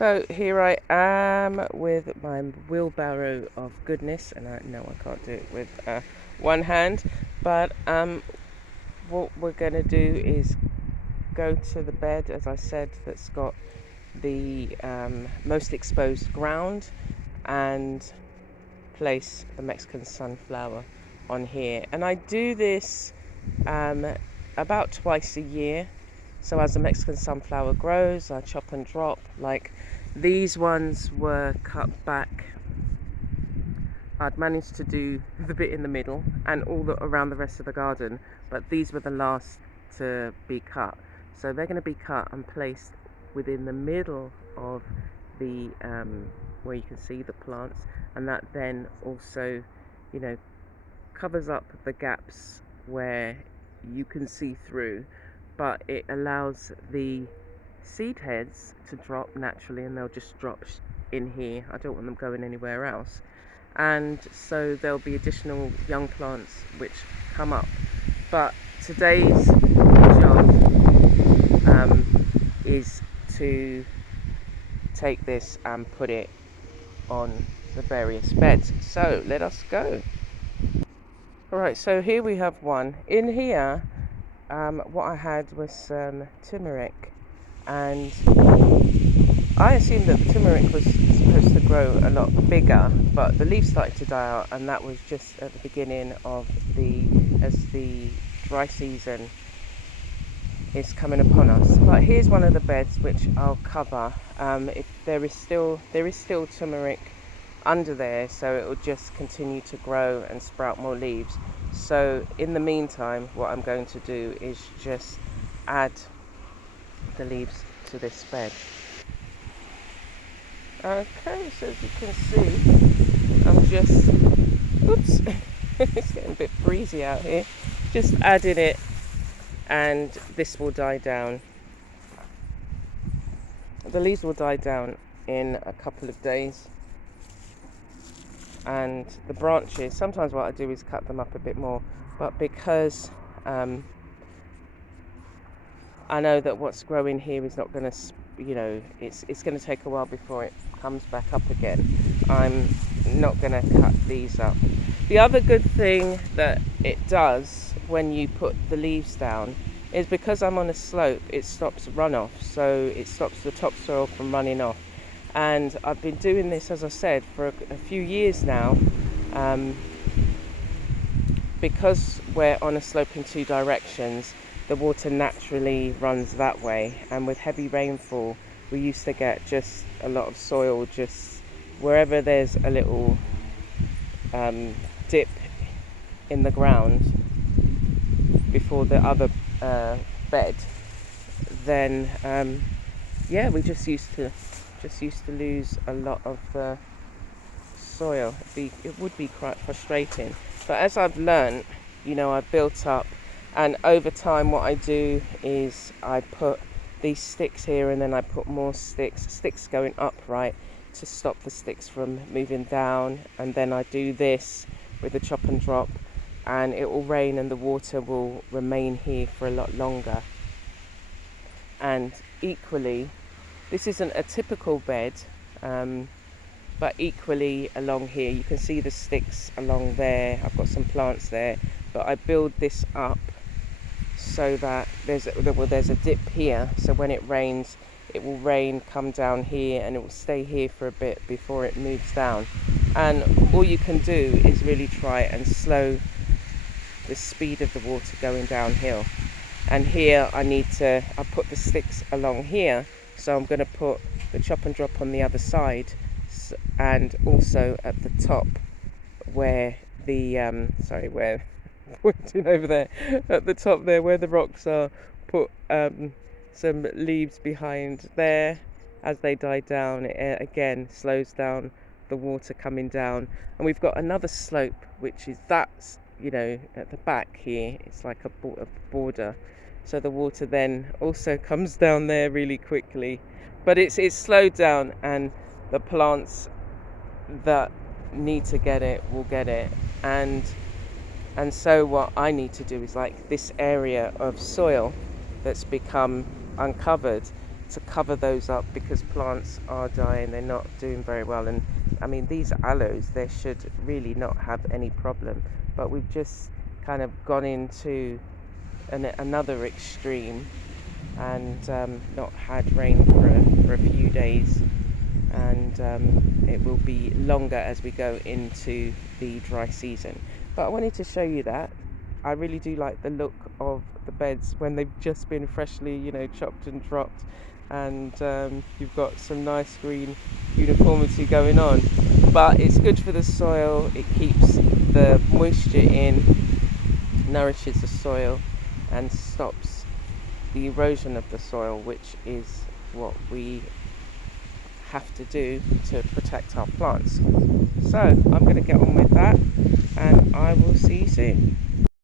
So here I am with my wheelbarrow of goodness, and I know I can't do it with one hand, but what we're going to do is go to the bed, as I said, that's got the most exposed ground, and place the Mexican sunflower on here. And I do this about twice a year. So as the Mexican sunflower grows, I chop and drop. Like these ones were cut back. I'd managed to do the bit in the middle and around the rest of the garden, but these were the last to be cut. So they're going to be cut and placed within the middle of the where you can see the plants, and that then also, covers up the gaps where you can see through, but it allows the seed heads to drop naturally, and they'll just drop in here. I don't want them going anywhere else. And so there'll be additional young plants which come up. But today's job is to take this and put it on the various beds. So let us go. Alright, so here we have one. In here, what I had was some turmeric, and I assumed that the turmeric was supposed to grow a lot bigger, but the leaves started to die out, and that was just at the beginning of as the dry season is coming upon us. But here's one of the beds which I'll cover. There is still turmeric under there, so it will just continue to grow and sprout more leaves. So in the meantime, what I'm going to do is just add the leaves to this bed. Okay, so as you can see, I'm just, oops, it's getting a bit breezy out here, just adding it, and this will die down. The leaves will die down in a couple of days, and the branches, sometimes what I do is cut them up a bit more, but because I know that what's growing here is not going to, it's going to take a while before it comes back up again, I'm not going to cut these up. The other good thing that it does when you put the leaves down is, because I'm on a slope, it stops runoff, so it stops the topsoil from running off. And I've been doing this, as I said, for a few years now, because we're on a slope in two directions. The water naturally runs that way, and with heavy rainfall we used to get just a lot of soil just wherever there's a little dip in the ground before the other bed. Then we just used to lose a lot of soil. It would be quite frustrating, but as I've learned, I've built up, and over time what I do is I put these sticks here, and then I put more sticks going upright to stop the sticks from moving down, and then I do this with the chop and drop, and it will rain and the water will remain here for a lot longer. And equally, this isn't a typical bed, but equally along here you can see the sticks along there. I've got some plants there, but I build this up so that there's a dip here, so when it rains, it will come down here, and it will stay here for a bit before it moves down. And all you can do is really try and slow the speed of the water going downhill. And here I put the sticks along here, so I'm going to put the chop and drop on the other side, and also at the top where we're pointing over there, at the top there where the rocks are, put some leaves behind there. As they die down, it again slows down the water coming down. And we've got another slope, which is at the back here, it's like a border, so the water then also comes down there really quickly, but it's slowed down, and the plants that need to get it will get it. And so what I need to do is, like, this area of soil that's become uncovered, to cover those up, because plants are dying, they're not doing very well. And I mean, these aloes, they should really not have any problem, but we've just kind of gone into another extreme, and not had rain for a few days, and it will be longer as we go into the dry season. But I wanted to show you that I really do like the look of the beds when they've just been freshly, chopped and dropped, and you've got some nice green uniformity going on. But it's good for the soil, it keeps the moisture in, nourishes the soil, and stops the erosion of the soil, which is what we have to do to protect our plants. So I'm going to get on with that, and I will see you soon.